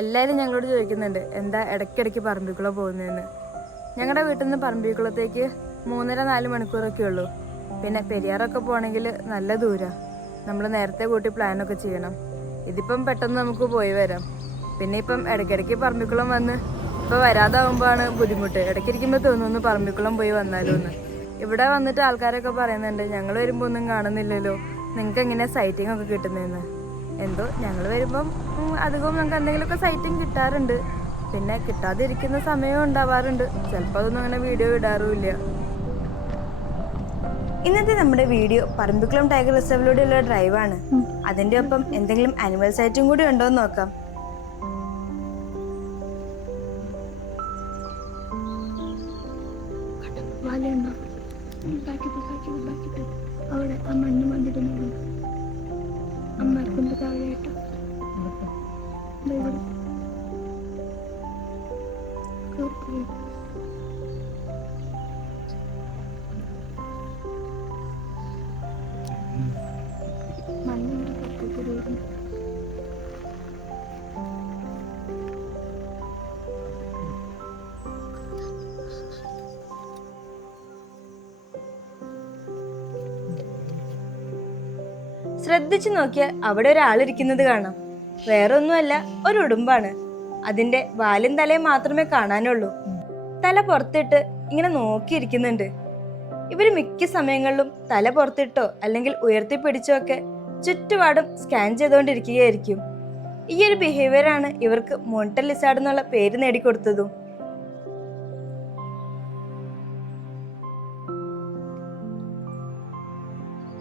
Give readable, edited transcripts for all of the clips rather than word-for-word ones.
എല്ലാവരും ഞങ്ങളോട് ചോദിക്കുന്നുണ്ട് എന്താ ഇടയ്ക്കിടയ്ക്ക് പറമ്പിക്കുളം പോകുന്നതെന്ന്. ഞങ്ങളുടെ വീട്ടിൽ നിന്ന് പറമ്പിക്കുളത്തേക്ക് 3.5-4 മണിക്കൂറൊക്കെ ഉള്ളൂ. പിന്നെ പെരിയാറൊക്കെ പോകണമെങ്കിൽ നല്ല ദൂരം. നമ്മൾ നേരത്തെ കൂട്ടി പ്ലാനൊക്കെ ചെയ്യണം. ഇതിപ്പം പെട്ടെന്ന് നമുക്ക് പോയി വരാം. പിന്നെ ഇപ്പം ഇടയ്ക്കിടയ്ക്ക് പറമ്പിക്കുളം വന്ന് ഇപ്പോൾ വരാതാവുമ്പോഴാണ് ബുദ്ധിമുട്ട്. ഇടയ്ക്കിരിക്കുമ്പോൾ തോന്നുന്നു പറമ്പിക്കുളം പോയി വന്നാലോ എന്ന്. ഇവിടെ വന്നിട്ട് ആൾക്കാരൊക്കെ പറയുന്നുണ്ട് ഞങ്ങൾ വരുമ്പോൾ ഒന്നും കാണുന്നില്ലല്ലോ, നിങ്ങൾക്ക് എങ്ങനെയാണ് സൈറ്റിംഗ് ഒക്കെ കിട്ടുന്നതെന്ന്. എന്തോ ഞങ്ങൾ വരുമ്പം അധികവും നമുക്ക് എന്തെങ്കിലുമൊക്കെ സൈറ്റിംഗ് കിട്ടാറുണ്ട്. പിന്നെ കിട്ടാതിരിക്കുന്ന സമയവും ഉണ്ടാവാറുണ്ട്. ചിലപ്പോൾ അതൊന്നും അങ്ങനെ വീഡിയോ ഇടാറുമില്ല. ഇന്നത്തെ നമ്മുടെ വീഡിയോ പറമ്പിക്കുളം ടൈഗർ റിസർവിലൂടെയുള്ള ഡ്രൈവാണ്. അതിൻ്റെ ഒപ്പം എന്തെങ്കിലും ആനിമൽ സൈറ്റും കൂടി ഉണ്ടോ എന്ന് നോക്കാം. അവിടെ ആ മണ്ണ് വന്നിരുന്നു അമ്മർക്കുണ്ട് താഴെയായിട്ട് മണ്ണിന്റെ പക്കത്തിലായിരുന്നു. ശ്രദ്ധിച്ചു നോക്കിയാൽ അവിടെ ഒരാളിരിക്കുന്നത് കാണാം. വേറെ ഒന്നുമല്ല, ഒരു ഉടുമ്പാണ്. അതിന്റെ വാലും തലയും മാത്രമേ കാണാനുള്ളൂ. തല പുറത്തിട്ട് ഇങ്ങനെ നോക്കിയിരിക്കുന്നുണ്ട്. ഇവര് മിക്ക സമയങ്ങളിലും തല പുറത്തിട്ടോ അല്ലെങ്കിൽ ഉയർത്തിപ്പിടിച്ചോ ഒക്കെ ചുറ്റുപാടും സ്കാൻ ചെയ്തുകൊണ്ടിരിക്കുകയായിരിക്കും. ഈ ഒരു ബിഹേവിയറാണ് ഇവർക്ക് മോൺട്ടൽ ലിസാർഡ് എന്നുള്ള പേര് നേടിക്കൊടുത്തതും.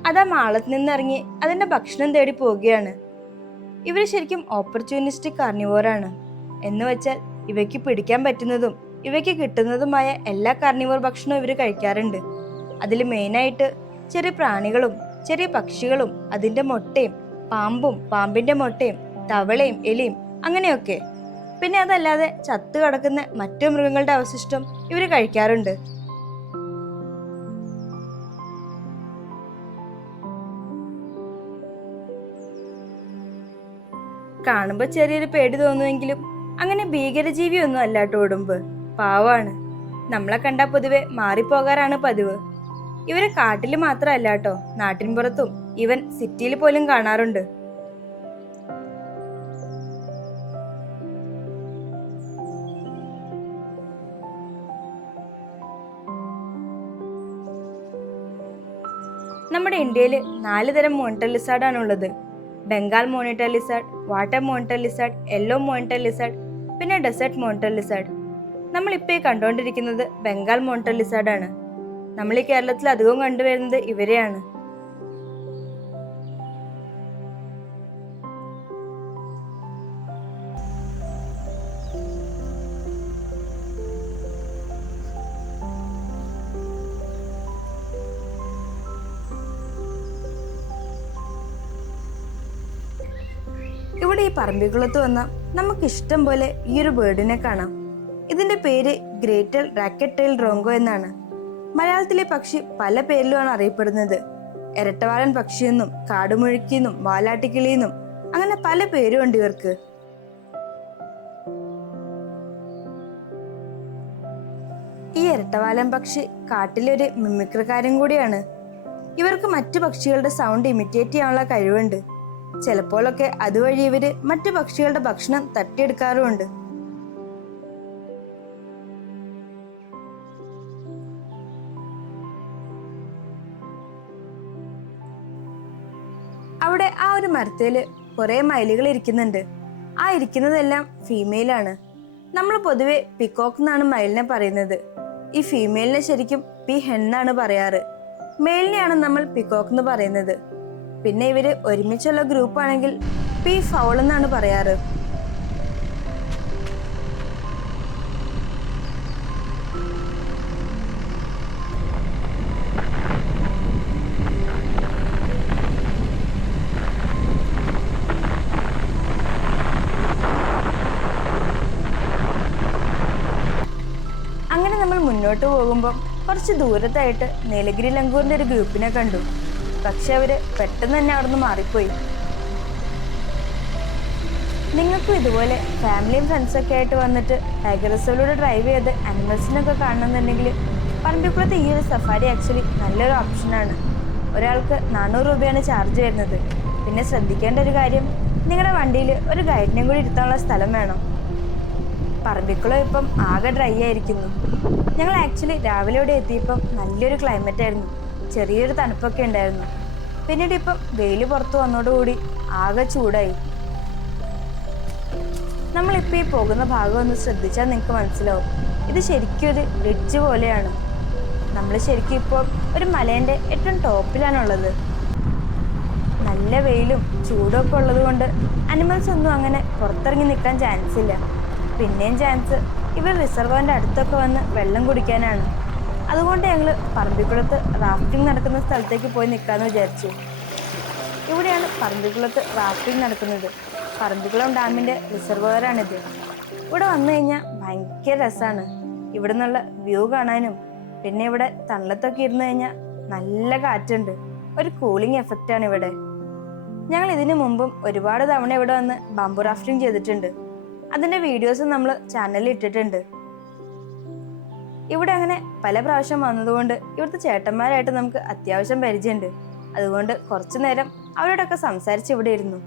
അതാ മാളത്തിൽ നിന്നിറങ്ങി അതിന്റെ ഭക്ഷണം തേടി പോവുകയാണ്. ഇവർ ശരിക്കും ഓപ്പർച്യൂണിസ്റ്റിക് കാർണിവോറാണ്. എന്ന് വെച്ചാൽ ഇവയ്ക്ക് പിടിക്കാൻ പറ്റുന്നതും ഇവയ്ക്ക് കിട്ടുന്നതുമായ എല്ലാ കാർണിവോർ ഭക്ഷണവും ഇവർ കഴിക്കാറുണ്ട്. അതിൽ മെയിനായിട്ട് ചെറിയ പ്രാണികളും ചെറിയ പക്ഷികളും അതിന്റെ മുട്ടയും പാമ്പും പാമ്പിന്റെ മുട്ടയും തവളയും എലിയും അങ്ങനെയൊക്കെ. പിന്നെ അതല്ലാതെ ചത്തു കിടക്കുന്ന മറ്റു മൃഗങ്ങളുടെ അവശിഷ്ടം ഇവർ കഴിക്കാറുണ്ട്. കാണുമ്പോൾ ചെറിയൊരു പേടി തോന്നുമെങ്കിലും അങ്ങനെ ഭീകരജീവിയൊന്നും അല്ലാട്ടോ ഉടുമ്പ്. പാവാണ്. നമ്മളെ കണ്ടാൽ പൊതുവെ മാറിപ്പോകാറാണ് പതിവ്. ഇവരെ കാട്ടിൽ മാത്രമല്ല കേട്ടോ, നാട്ടിൻപുറത്തും ഈവൻ സിറ്റിയിൽ പോലും കാണാറുണ്ട്. നമ്മുടെ ഇന്ത്യയിൽ 4 തരം മോൺട്ടൽ ലിസാർഡ് ആണുള്ളത്. Bengal monitor lizard, water monitor lizard, yellow monitor lizard, പിന്നെ ഡെസേർട്ട് മോണിറ്റർ ലിസാർഡ്. നമ്മളിപ്പോൾ കണ്ടുകൊണ്ടിരിക്കുന്നത് ബംഗാൾ മോണിറ്റർ ലിസാർഡ് ആണ്. നമ്മൾ ഈ കേരളത്തിൽ അധികവും കണ്ടുവരുന്നത് ഇവരെയാണ്. ഇവിടെ ഈ പറമ്പിക്കുളത്ത് വന്നാൽ നമുക്ക് ഇഷ്ടം പോലെ ഈ ഒരു ബേർഡിനെ കാണാം. ഇതിന്റെ പേര് ഗ്രേറ്റ് റാക്കറ്റ് ടെയിൽ റോങ്കോ എന്നാണ്. മലയാളത്തിലെ പക്ഷി പല പേരിലുമാണ് അറിയപ്പെടുന്നത്. ഇരട്ടവാലൻ പക്ഷിയെന്നും കാടുമുഴുക്കിയെന്നും വാലാട്ടിക്കിളിയെന്നും അങ്ങനെ പല പേരും ഉണ്ട് ഇവർക്ക്. ഈ ഇരട്ടവാലൻ പക്ഷി കാട്ടിലെ ഒരു മിമിക്രിക്കാരൻ കൂടിയാണ്. ഇവർക്ക് മറ്റു പക്ഷികളുടെ സൗണ്ട് ഇമിറ്റേറ്റ് ചെയ്യാനുള്ള കഴിവുണ്ട്. ചിലപ്പോഴൊക്കെ അതുവഴി ഇവര് മറ്റു പക്ഷികളുടെ ഭക്ഷണം തട്ടിയെടുക്കാറുമുണ്ട്. അവിടെ ആ ഒരു മരത്തില് കുറെ മയിലുകൾ ഇരിക്കുന്നുണ്ട്. ആ ഇരിക്കുന്നതെല്ലാം ഫീമെയിലാണ്. നമ്മൾ പൊതുവെ പിക്കോക്ക് എന്നാണ് മയിലിനെ പറയുന്നത്. ഈ ഫീമെയിലിനെ ശരിക്കും പി ഹെൻ എന്നാണ് പറയാറ്. മെയിലിനെയാണ് നമ്മൾ പിക്കോക്ക് എന്ന് പറയുന്നത്. പിന്നെ ഇവര് ഒരുമിച്ചുള്ള ഗ്രൂപ്പ് ആണെങ്കിൽ പി ഫൗൾ എന്നാണ് പറയാറ്. അങ്ങനെ നമ്മൾ മുന്നോട്ട് പോകുമ്പോൾ കുറച്ച് ദൂരത്തായിട്ട് നീലഗിരി ലങ്കൂറിന്റെ ഒരു ഗ്രൂപ്പിനെ കണ്ടു. പക്ഷെ അവര് പെട്ടെന്ന് തന്നെ അവിടെ നിന്ന് മാറിപ്പോയി. നിങ്ങൾക്കും ഇതുപോലെ ഫാമിലിയും ഫ്രണ്ട്സൊക്കെ ആയിട്ട് വന്നിട്ട് ടൈഗർ റിസർവിലൂടെ ഡ്രൈവ് ചെയ്ത് അനിമൽസിനൊക്കെ കാണണമെന്നുണ്ടെങ്കിൽ പറമ്പിക്കുളത്ത് ഈ ഒരു സഫാരി ആക്ച്വലി നല്ലൊരു ഓപ്ഷനാണ്. ഒരാൾക്ക് 400 രൂപയാണ് ചാർജ് വരുന്നത്. പിന്നെ ശ്രദ്ധിക്കേണ്ട ഒരു കാര്യം, നിങ്ങളുടെ വണ്ടിയിൽ ഒരു ഗൈഡിനെയും കൂടി ഇരുത്താനുള്ള സ്ഥലം വേണം. പറമ്പിക്കുളം ഇപ്പം ആകെ ഡ്രൈ ആയിരിക്കുന്നു. ഞങ്ങൾ ആക്ച്വലി രാവിലെ ഇവിടെ എത്തിയപ്പം നല്ലൊരു ക്ലൈമറ്റ് ആയിരുന്നു, ചെറിയൊരു തണുപ്പൊക്കെ ഉണ്ടായിരുന്നു. പിന്നീട് ഇപ്പം വെയിൽ പുറത്ത് വന്നതോടുകൂടി ആകെ ചൂടായി. നമ്മളിപ്പോൾ ഈ പോകുന്ന ഭാഗം ഒന്ന് ശ്രദ്ധിച്ചാൽ നിങ്ങൾക്ക് മനസ്സിലാവും, ഇത് ശരിക്കും ഒരു ബ്രിഡ്ജ് പോലെയാണ്. നമ്മൾ ശരിക്കും ഇപ്പോൾ ഒരു മലേൻ്റെ ഏറ്റവും ടോപ്പിലാണുള്ളത്. നല്ല വെയിലും ചൂടും ഒക്കെ ഉള്ളത് കൊണ്ട് അനിമൽസ് ഒന്നും അങ്ങനെ പുറത്തിറങ്ങി നിൽക്കാൻ ചാൻസ് ഇല്ല. പിന്നെയും ചാൻസ് ഇവർ റിസർവറിൻ്റെ അടുത്തൊക്കെ വന്ന് വെള്ളം കുടിക്കാനാണ്. അതുകൊണ്ട് ഞങ്ങൾ പറമ്പിക്കുളത്ത് റാഫ്റ്റിംഗ് നടക്കുന്ന സ്ഥലത്തേക്ക് പോയി നിൽക്കാമെന്ന് വിചാരിച്ചു. ഇവിടെയാണ് പറമ്പിക്കുളത്ത് റാഫ്റ്റിംഗ് നടക്കുന്നത്. പറമ്പിക്കുളം ഡാമിൻ്റെ റിസർവോയറാണിത്. ഇവിടെ വന്നു കഴിഞ്ഞാൽ ഭയങ്കര രസമാണ്. ഇവിടെ നിന്നുള്ള വ്യൂ കാണാനും പിന്നെ ഇവിടെ തണലത്തൊക്കെ ഇരുന്ന് കഴിഞ്ഞാൽ നല്ല കാറ്റുണ്ട്. ഒരു കൂളിംഗ് എഫക്റ്റാണ് ഇവിടെ. ഞങ്ങൾ ഇതിനു മുമ്പും ഒരുപാട് തവണ ഇവിടെ വന്ന് ബാംബു റാഫ്റ്റിംഗ് ചെയ്തിട്ടുണ്ട്. അതിൻ്റെ വീഡിയോസ് നമ്മൾ ചാനലിൽ ഇട്ടിട്ടുണ്ട്. ഇവിടെ അങ്ങനെ പല പ്രാവശ്യം വന്നതുകൊണ്ട് ഇവിടുത്തെ ചേട്ടന്മാരായിട്ട് നമുക്ക് അത്യാവശ്യം പരിചയമുണ്ട്. അതുകൊണ്ട് കുറച്ചു നേരം അവരോടൊക്കെ സംസാരിച്ച് ഇവിടെ ഇരുന്നു.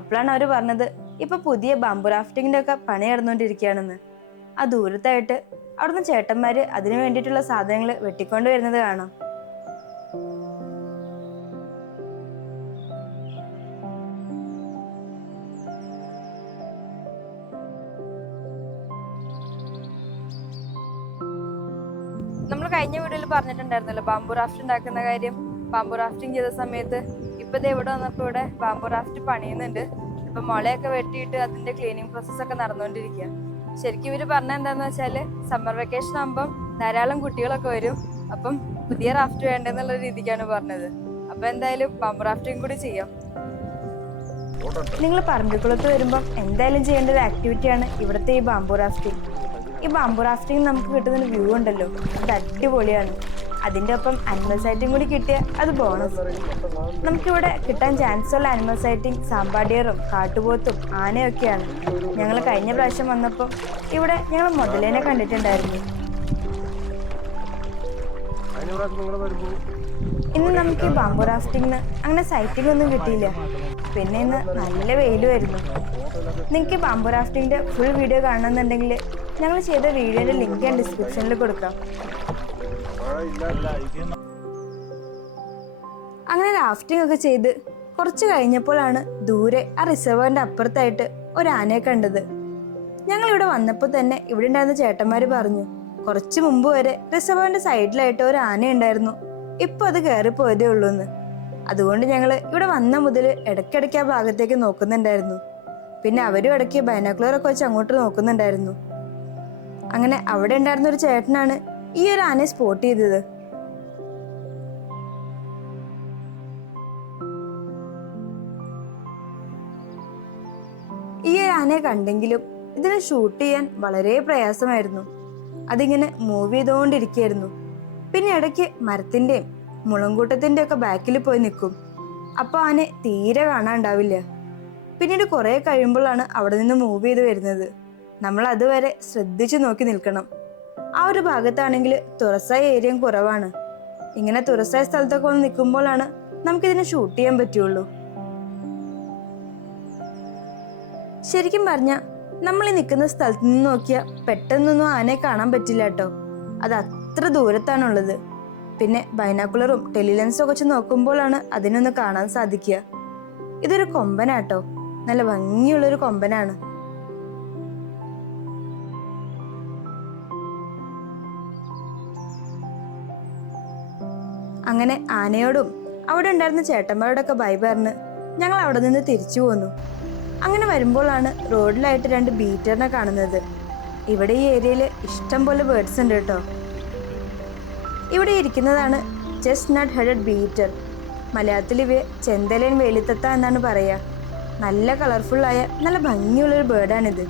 അപ്പോഴാണ് അവർ പറഞ്ഞത് ഇപ്പൊ പുതിയ ബാംബു റാഫ്റ്റിങ്ങിന്റെ ഒക്കെ പണി നടന്നുകൊണ്ടിരിക്കുകയാണെന്ന്. ആ ദൂരത്തായിട്ട് അവിടുന്ന് ചേട്ടന്മാര് അതിനു വേണ്ടിയിട്ടുള്ള സാധനങ്ങൾ വെട്ടിക്കൊണ്ട് വരുന്നത് കാണാം. നമ്മൾ കഴിഞ്ഞ വീഡിയോയിൽ പറഞ്ഞിട്ടുണ്ടായിരുന്നല്ലോ ബാംബു റാഫ്റ്റ് ഉണ്ടാക്കുന്ന കാര്യം. ബാംബു റാഫ്റ്റിംഗ് ചെയ്ത സമയത്ത് ഇപ്പൊ ഇവിടെ വന്നപ്പോൾ ഇവിടെ ബാംബു റാഫ്റ്റ് പണിയുന്നുണ്ട്. ഇപ്പൊ മുളയൊക്കെ വെട്ടിയിട്ട് അതിന്റെ ക്ലീനിങ് പ്രോസസ് ഒക്കെ നടന്നുകൊണ്ടിരിക്കുക. ശരിക്കും ഇവര് പറഞ്ഞ എന്താന്ന് വെച്ചാല് സമ്മർ വെക്കേഷൻ ആകുമ്പം ധാരാളം കുട്ടികളൊക്കെ വരും, അപ്പം പുതിയ റാഫ്റ്റ് വേണ്ടെന്നുള്ള രീതിക്കാണ് പറഞ്ഞത്. അപ്പൊ എന്തായാലും ബാംബു റാഫ്റ്റിംഗ് കൂടി ചെയ്യാം. നിങ്ങൾ പറമ്പിക്കുളത്ത് വരുമ്പം എന്തായാലും ചെയ്യേണ്ട ഒരു ആക്ടിവിറ്റിയാണ് ഇവിടുത്തെ ഈ ബാംബു റാഫ്റ്റിംഗ്. ഈ ബാംബു റാഫ്റ്റിംഗ് നമുക്ക് കിട്ടുന്ന വ്യൂ ഉണ്ടല്ലോ, അത് അടിപൊളിയാണ്. അതിൻ്റെ ഒപ്പം അനിമൽ സൈറ്റിംഗ് കൂടി കിട്ടിയാൽ അത് ബോണസ്. നമുക്കിവിടെ കിട്ടാൻ ചാൻസ് ഉള്ള അനിമൽ സൈറ്റിംഗ് സാമ്പാടിയറും കാട്ടുപോത്തും ആനയൊക്കെയാണ്. ഞങ്ങൾ കഴിഞ്ഞ പ്രാവശ്യം വന്നപ്പോൾ ഇവിടെ ഞങ്ങൾ മുതലേനെ കണ്ടിട്ടുണ്ടായിരുന്നു. ഇന്ന് നമുക്ക് ഈ ബാംബു റാഫ്റ്റിംഗിന് അങ്ങനെ സൈറ്റിംഗ് ഒന്നും കിട്ടിയില്ല. പിന്നെ ഇന്ന് നല്ല വെയിലുമായിരുന്നു. നിങ്ങൾക്ക് ഈ ബാംബു റാഫ്റ്റിംഗിൻ്റെ ഫുൾ വീഡിയോ കാണണമെന്നുണ്ടെങ്കിൽ ഞങ്ങൾ ചെയ്ത വീഡിയോയുടെ ലിങ്ക് ഞാൻ ഡിസ്ക്രിപ്ഷനിൽ കൊടുക്കാം. അങ്ങനെ റാഫ്റ്റിംഗ് ഒക്കെ ചെയ്ത് കുറച്ച് കഴിഞ്ഞപ്പോഴാണ് ദൂരെ ആ റിസർവറിന്റെ അപ്പുറത്തായിട്ട് ഒരു ആനയെ കണ്ടത്. ഞങ്ങൾ ഇവിടെ വന്നപ്പോൾ തന്നെ ഇവിടെ ഉണ്ടായിരുന്ന ചേട്ടന്മാര് പറഞ്ഞു, കുറച്ച് മുമ്പ് വരെ റിസർവറിന്റെ സൈഡിലായിട്ട് ഒരു ആന ഉണ്ടായിരുന്നു, ഇപ്പൊ അത് കയറിപ്പോയതേ ഉള്ളൂ എന്ന്. അതുകൊണ്ട് ഞങ്ങൾ ഇവിടെ വന്ന മുതൽ ഇടയ്ക്കിടയ്ക്ക് ആ ഭാഗത്തേക്ക് നോക്കുന്നുണ്ടായിരുന്നു. പിന്നെ അവരും ഇടയ്ക്ക് ബൈനോക്കുലറൊക്കെ വെച്ച് അങ്ങോട്ട് നോക്കുന്നുണ്ടായിരുന്നു. അങ്ങനെ അവിടെ ഉണ്ടായിരുന്ന ഒരു ചേട്ടനാണ് ഈ ഒരു ആനയെ സ്പോട്ട് ചെയ്തത്. ഈ ഒരു ആനയെ കണ്ടെങ്കിലും ഇതിനെ ഷൂട്ട് ചെയ്യാൻ വളരെ പ്രയാസമായിരുന്നു. അതിങ്ങനെ മൂവ് ചെയ്തുകൊണ്ടിരിക്കുകയായിരുന്നു. പിന്നെ ഇടയ്ക്ക് മരത്തിന്റെയും മുളങ്കൂട്ടത്തിന്റെ ഒക്കെ ബാക്കിൽ പോയി നിൽക്കും. അപ്പൊ ആനയെ തീരെ കാണാണ്ടാവില്ല. പിന്നീട് കുറെ കഴിയുമ്പോഴാണ് അവിടെ നിന്ന് മൂവ് ചെയ്ത് വരുന്നത്. നമ്മൾ അതുവരെ ശ്രദ്ധിച്ചു നോക്കി നിൽക്കണം. ആ ഒരു ഭാഗത്താണെങ്കിൽ തുറസായ ഏരിയയും കുറവാണ്. ഇങ്ങനെ തുറസായ സ്ഥലത്തൊക്കെ വന്ന് നിൽക്കുമ്പോഴാണ് നമുക്കിതിനെ ഷൂട്ട് ചെയ്യാൻ പറ്റുള്ളൂ. ശരിക്കും പറഞ്ഞാൽ നമ്മൾ ഈ നിൽക്കുന്ന സ്ഥലത്ത് നിന്ന് നോക്കിയാൽ പെട്ടെന്നൊന്നും ആനയെ കാണാൻ പറ്റില്ല കേട്ടോ. അത് അത്ര ദൂരത്താണുള്ളത്. പിന്നെ ബൈനാക്കുലറും ടെലിലെൻസും ഒക്കെ വെച്ച് നോക്കുമ്പോഴാണ് അതിനൊന്ന് കാണാൻ സാധിക്കുക. ഇതൊരു കൊമ്പനാട്ടോ, നല്ല ഭംഗിയുള്ളൊരു കൊമ്പനാണ്. അങ്ങനെ ആനയോടും അവിടെ ഉണ്ടായിരുന്ന ചേട്ടന്മാരോടൊക്കെ ബൈ പറഞ്ഞ് ഞങ്ങൾ അവിടെ നിന്ന് തിരിച്ചു പോന്നു. അങ്ങനെ വരുമ്പോഴാണ് റോഡിലായിട്ട് 2 ബീറ്ററിനെ കാണുന്നത്. ഇവിടെ ഈ ഏരിയയിൽ ഇഷ്ടം പോലെ ബേർഡ്സ് ഉണ്ട് കേട്ടോ. ഇവിടെ ഇരിക്കുന്നതാണ് ചെസ്റ്റ്നട്ട് ഹെഡഡ് ബീറ്റർ. മലയാളത്തിൽ ഇവയെ ചെന്തലേൻ വേലിത്തത്ത എന്നാണ് പറയുക. നല്ല കളർഫുള്ളായ നല്ല ഭംഗിയുള്ളൊരു ബേർഡാണിത്.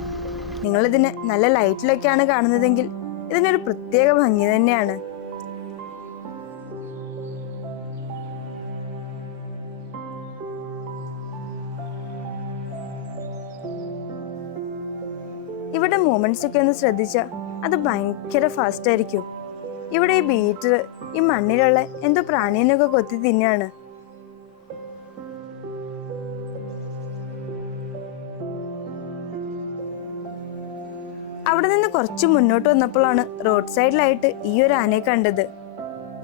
നിങ്ങളിതിനെ നല്ല ലൈറ്റിലൊക്കെയാണ് കാണുന്നതെങ്കിൽ ഇതിനൊരു പ്രത്യേക ഭംഗി തന്നെയാണ്. ഇവിടെ മൂമെന്റ്സ് ഒക്കെ ഒന്ന് ശ്രദ്ധിച്ചാൽ അത് ഭയങ്കര ഫാസ്റ്റ് ആയിരിക്കും. ഇവിടെ ഈ ബീറ്റർ ഈ മണ്ണിലുള്ള എന്തോ പ്രാണീനൊക്കെ കൊത്തി തിന്നാണ്. അവിടെ നിന്ന് കുറച്ച് മുന്നോട്ട് വന്നപ്പോഴാണ് റോഡ് സൈഡിലായിട്ട് ഈ ഒരു ആനയെ കണ്ടത്.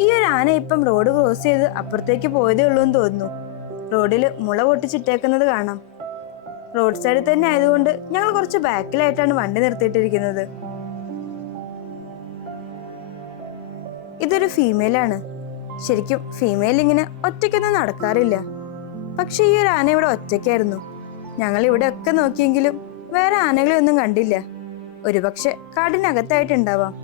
ഈ ഒരു ആന ഇപ്പം റോഡ് ക്രോസ് ചെയ്ത് അപ്പുറത്തേക്ക് പോയതേ ഉള്ളൂ എന്ന് തോന്നുന്നു. റോഡിൽ മുള പൊട്ടിച്ചിട്ടേക്കുന്നത് കാണാം. റോഡ് സൈഡിൽ തന്നെ ആയതുകൊണ്ട് ഞങ്ങൾ കുറച്ച് ബാക്കിലായിട്ടാണ് വണ്ടി നിർത്തിയിട്ടിരിക്കുന്നത്. ഇതൊരു ഫീമെയിലാണ്. ശരിക്കും ഫീമെയിൽ ഇങ്ങനെ ഒറ്റയ്ക്കൊന്നും നടക്കാറില്ല. പക്ഷെ ഈ ഒരു ആന ഇവിടെ ഒറ്റയ്ക്കായിരുന്നു. ഞങ്ങൾ ഇവിടെ ഒക്കെ നോക്കിയെങ്കിലും വേറെ ആനകളെയൊന്നും കണ്ടില്ല. ഒരുപക്ഷെ കാടിനകത്തായിട്ടുണ്ടാവാം.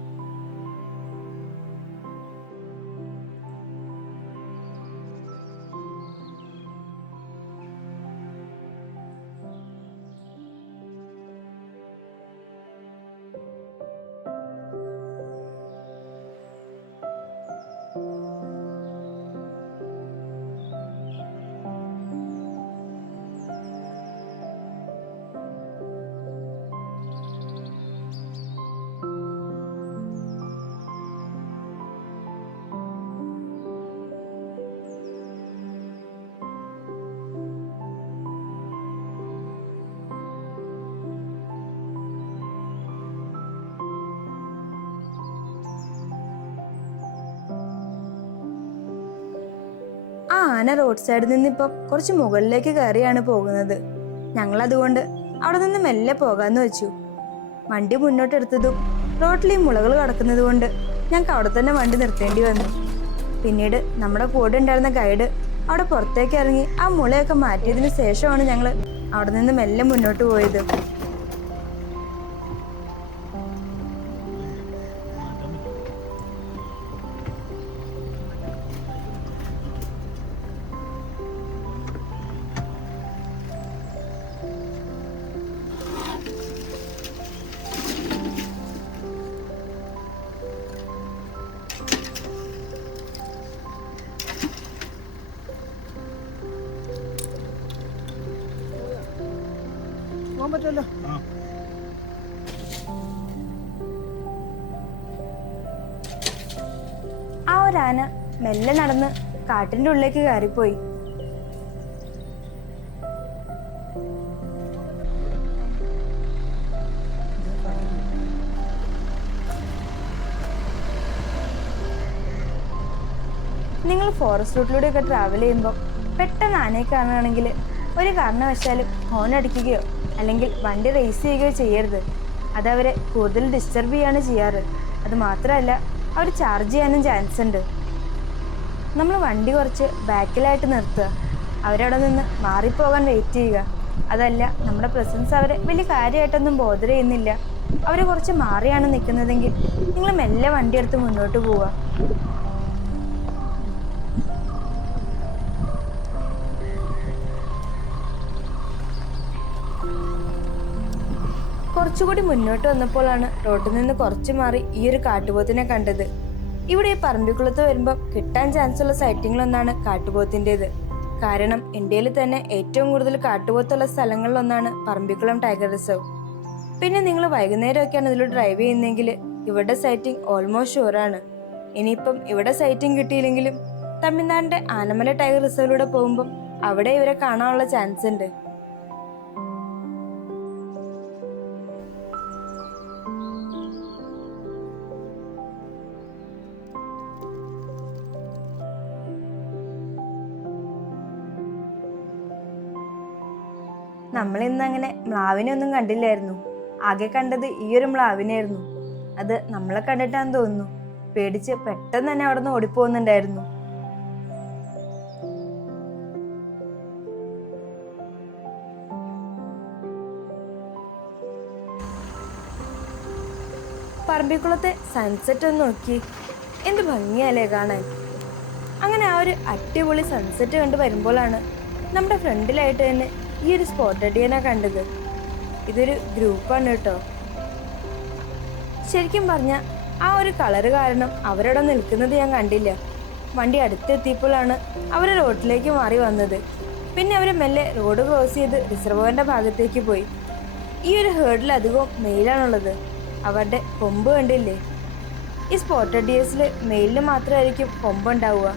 ആ ആന റോഡ് സൈഡിൽ നിന്ന് ഇപ്പം കുറച്ച് മുകളിലേക്ക് കയറിയാണ് പോകുന്നത്. ഞങ്ങൾ അതുകൊണ്ട് അവിടെ നിന്ന് മെല്ലെ പോകാന്ന് വെച്ചു. വണ്ടി മുന്നോട്ടെടുത്തതും റോഡിൽ ഈ മുളകൾ കിടക്കുന്നത് കൊണ്ട് ഞങ്ങൾക്ക് അവിടെ തന്നെ വണ്ടി നിർത്തേണ്ടി വന്നു. പിന്നീട് നമ്മുടെ കൂടെ ഉണ്ടായിരുന്ന ഗൈഡ് അവിടെ പുറത്തേക്ക് ഇറങ്ങി ആ മുളയൊക്കെ മാറ്റിയതിന് ശേഷമാണ് ഞങ്ങൾ അവിടെ നിന്ന് മെല്ലെ മുന്നോട്ട് പോയത്. ആ ഒരു ആന മെല്ലെ നടന്ന് കാട്ടിന്റെ ഉള്ളിലേക്ക് കയറിപ്പോയി. നിങ്ങൾ ഫോറസ്റ്റ് റൂട്ടിലൂടെയൊക്കെ ട്രാവൽ ചെയ്യുമ്പോൾ പെട്ടെന്ന് ആനയെ കാണുകയാണെങ്കിൽ ഒരു കാരണവശാലും ഹോൺ അടിക്കുകയോ അല്ലെങ്കിൽ വണ്ടി റേസ് ചെയ്യുകയോ ചെയ്യരുത്. അതവരെ കൂടുതൽ ഡിസ്റ്റർബ് ചെയ്യാണ് ചെയ്യാറ്. അത് മാത്രമല്ല അവർ ചാർജ് ചെയ്യാനും ചാൻസ് ഉണ്ട്. നമ്മൾ വണ്ടി കുറച്ച് ബാക്കിലായിട്ട് നിർത്തുക. അവരവിടെ നിന്ന് മാറിപ്പോകാൻ വെയിറ്റ് ചെയ്യുക. അതല്ല നമ്മുടെ പ്രസൻസ് അവരെ വലിയ കാര്യമായിട്ടൊന്നും ബോധർ ചെയ്യുന്നില്ല, അവർ കുറച്ച് മാറിയാണ് നിൽക്കുന്നതെങ്കിൽ നിങ്ങൾ മെല്ലെ വണ്ടിയെടുത്ത് മുന്നോട്ട് പോവുക. കുറച്ചുകൂടി മുന്നോട്ട് വന്നപ്പോഴാണ് റോഡിൽ നിന്ന് കുറച്ച് മാറി ഈ ഒരു കാട്ടുപോത്തിനെ കണ്ടത്. ഇവിടെ ഈ പറമ്പിക്കുളത്ത് വരുമ്പോൾ കിട്ടാൻ ചാൻസ് ഉള്ള സൈറ്റിങ്ങിലൊന്നാണ് കാട്ടുപോത്തിൻ്റെത്. കാരണം ഇന്ത്യയിൽ തന്നെ ഏറ്റവും കൂടുതൽ കാട്ടുപോത്തുള്ള സ്ഥലങ്ങളിലൊന്നാണ് പറമ്പിക്കുളം ടൈഗർ റിസർവ്. പിന്നെ നിങ്ങൾ വൈകുന്നേരമൊക്കെയാണ് ഇതിൽ ഡ്രൈവ് ചെയ്യുന്നതെങ്കിൽ ഇവിടെ സൈറ്റിംഗ് ഓൾമോസ്റ്റ് ഷുവറാണ്. ഇനിയിപ്പം ഇവിടെ സൈറ്റിംഗ് കിട്ടിയില്ലെങ്കിലും തമിഴ്നാടിന്റെ ആനമല ടൈഗർ റിസർവിലൂടെ പോകുമ്പം അവിടെ ഇവരെ കാണാനുള്ള ചാൻസ് ഉണ്ട്. നമ്മളിന്ന് അങ്ങനെ മ്ലാവിനെ ഒന്നും കണ്ടില്ലായിരുന്നു. ആകെ കണ്ടത് ഈ ഒരു മ്ലാവിനായിരുന്നു. അത് നമ്മളെ കണ്ടിട്ടാന്ന് തോന്നുന്നു. പേടിച്ച് പെട്ടെന്ന് തന്നെ അവിടെ നിന്ന് ഓടിപ്പോകുന്നുണ്ടായിരുന്നു. പറമ്പിക്കുളത്തെ സൺസെറ്റ് ഒന്ന് നോക്കി, എന്ത് ഭംഗിയല്ലേ കാണാൻ. അങ്ങനെ ആ ഒരു അടിപൊളി സൺസെറ്റ് കണ്ട് വരുമ്പോഴാണ് നമ്മുടെ ഫ്രണ്ടിലായിട്ട് തന്നെ ഈ ഒരു സ്പോട്ടഡ് ഡീനെ കണ്ടത്. ഇതൊരു ഗ്രൂപ്പാണ് കേട്ടോ. ശരിക്കും പറഞ്ഞാൽ ആ ഒരു കളറ് കാരണം അവരവിടെ നിൽക്കുന്നത് ഞാൻ കണ്ടില്ല. വണ്ടി അടുത്തെത്തിയപ്പോഴാണ് അവർ റോഡിലേക്ക് മാറി വന്നത്. പിന്നെ അവർ മെല്ലെ റോഡ് ക്രോസ് ചെയ്ത് റിസർവോയറിന്റെ ഭാഗത്തേക്ക് പോയി. ഈ ഒരു ഹേർഡിൽ അധികവും മെയിലാണുള്ളത്. അവരുടെ കൊമ്പ് കണ്ടില്ലേ? ഈ സ്പോട്ടഡ് ഡിയേഴ്സിൽ മെയിലിന് മാത്രമായിരിക്കും കൊമ്പുണ്ടാവുക.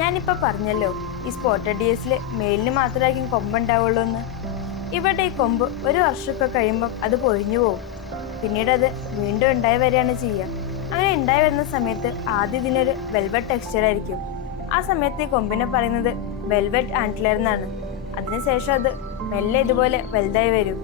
ഞാനിപ്പോൾ പറഞ്ഞല്ലോ, ഈ സ്പോട്ടഡ് ഡിയേഴ്സിൽ മെയിലിന് മാത്രമായിരിക്കും കൊമ്പുണ്ടാവുള്ളൂ എന്ന്. ഇവരുടെ ഈ കൊമ്പ് ഒരു വർഷമൊക്കെ കഴിയുമ്പം അത് പൊഴിഞ്ഞു പോകും. പിന്നീട് അത് വീണ്ടും ഉണ്ടായി വരികയാണ് ചെയ്യുക. അങ്ങനെ ഉണ്ടായി വരുന്ന സമയത്ത് ആദ്യം ഇതിനൊരു വെൽവെറ്റ് ടെക്സ്ചർ ആയിരിക്കും. ആ സമയത്ത് ഈ കൊമ്പിനെ പറയുന്നത് വെൽവെറ്റ് ആന്റ്ലർ എന്നാണ്. അതിനുശേഷം അത് മെല്ലെ ഇതുപോലെ വലുതായി വരും.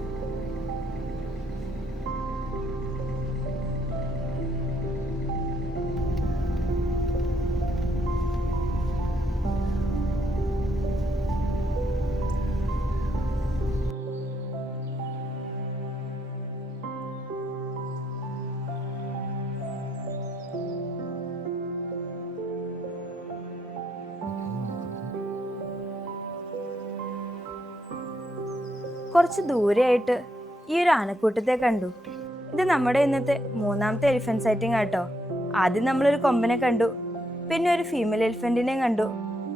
കുറച്ച് ദൂരെയായിട്ട് ഈ ഒരു ആനക്കൂട്ടത്തെ കണ്ടു. ഇത് നമ്മുടെ ഇന്നത്തെ മൂന്നാമത്തെ എലിഫന്റ് സൈറ്റിംഗ് ആട്ടോ. ആദ്യം നമ്മളൊരു കൊമ്പനെ കണ്ടു, പിന്നെ ഒരു ഫീമെയിൽ എലിഫന്റിനെയും കണ്ടു.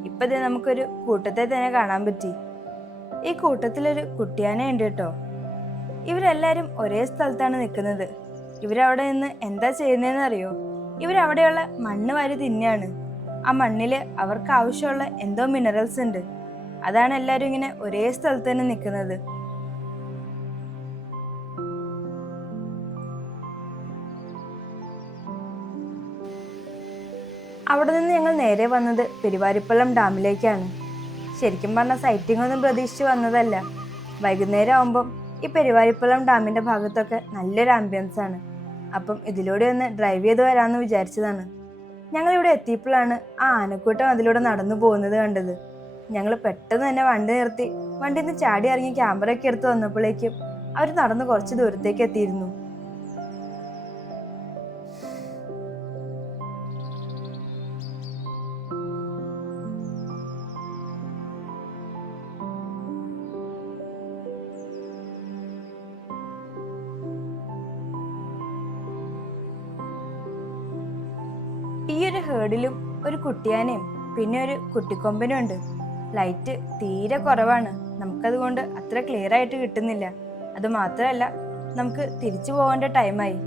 ഇപ്പം ഇത് നമുക്കൊരു കൂട്ടത്തെ തന്നെ കാണാൻ പറ്റി. ഈ കൂട്ടത്തിലൊരു കുട്ടിയാന ഉണ്ട് കേട്ടോ. ഇവരെല്ലാവരും ഒരേ സ്ഥലത്താണ് നിൽക്കുന്നത്. ഇവരവിടെ നിന്ന് എന്താ ചെയ്യുന്നതെന്ന് അറിയോ? ഇവരവിടെയുള്ള മണ്ണ് വാരി തിന്നെയാണ്. ആ മണ്ണിൽ അവർക്ക് ആവശ്യമുള്ള എന്തോ മിനറൽസ് ഉണ്ട്. അതാണ് എല്ലാവരും ഇങ്ങനെ ഒരേ സ്ഥലത്ത് തന്നെ നിൽക്കുന്നത്. അവിടെ നിന്ന് ഞങ്ങൾ നേരെ വന്നത് പെരുവാരിപ്പള്ളം ഡാമിലേക്കാണ്. ശരിക്കും പറഞ്ഞാൽ സൈറ്റിംഗ് ഒന്നും പ്രതീക്ഷിച്ച് വന്നതല്ല. വൈകുന്നേരം ആകുമ്പം ഈ പെരുവാരിപ്പള്ളം ഡാമിൻ്റെ ഭാഗത്തൊക്കെ നല്ലൊരു ആംബിയൻസ് ആണ്. അപ്പം ഇതിലൂടെ ഒന്ന് ഡ്രൈവ് ചെയ്ത് വരാമെന്ന് വിചാരിച്ചതാണ്. ഞങ്ങളിവിടെ എത്തിയപ്പോഴാണ് ആ ആനക്കൂട്ടം അതിലൂടെ നടന്നു പോകുന്നത് കണ്ടത്. ഞങ്ങൾ പെട്ടെന്ന് തന്നെ വണ്ടി നിർത്തി വണ്ടിയിൽ നിന്ന് ചാടി ഇറങ്ങി ക്യാമറയൊക്കെ എടുത്ത് വന്നപ്പോഴേക്കും അവർ നടന്ന് കുറച്ച് ദൂരത്തേക്ക് എത്തിയിരുന്നു. ഈ ഒരു ഹേർഡിലും ഒരു കുട്ടിയാനയും പിന്നെ ഒരു കുട്ടിക്കൊമ്പനും ഉണ്ട്. ലൈറ്റ് തീരെ കുറവാണ്. നമുക്കതുകൊണ്ട് അത്ര ക്ലിയർ ആയിട്ട് കിട്ടുന്നില്ല. അത് മാത്രമല്ല, നമുക്ക് തിരിച്ചു പോകേണ്ട ടൈമായി.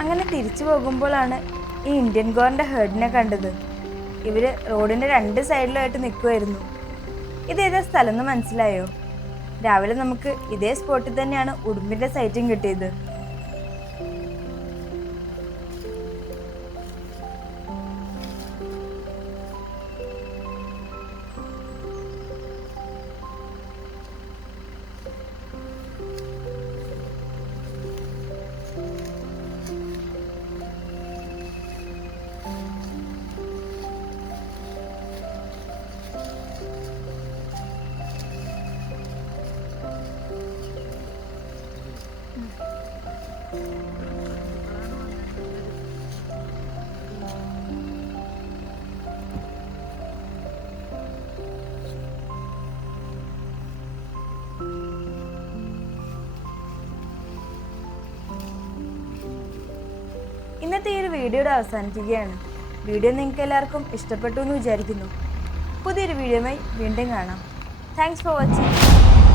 അങ്ങനെ തിരിച്ചു പോകുമ്പോഴാണ് ഈ ഇന്ത്യൻ ഗോറിൻ്റെ ഹേർഡിനെ കണ്ടത്. ഇവർ റോഡിൻ്റെ രണ്ട് സൈഡിലായിട്ട് നിൽക്കുമായിരുന്നു. ഇതേതാ സ്ഥലം എന്ന് മനസ്സിലായോ? രാവിലെ നമുക്ക് ഇതേ സ്പോട്ടിൽ തന്നെയാണ് ഉടുമ്പിൻ്റെ സൈറ്റിംഗ് കിട്ടിയത്. ഇന്നത്തെ ഈ ഒരു വീഡിയോയുടെ അവസാനിക്കുകയാണ്. വീഡിയോ നിങ്ങൾക്ക് എല്ലാവർക്കും ഇഷ്ടപ്പെട്ടു എന്ന് വിചാരിക്കുന്നു. പുതിയൊരു വീഡിയോയുമായി വീണ്ടും കാണാം. Thanks for watching.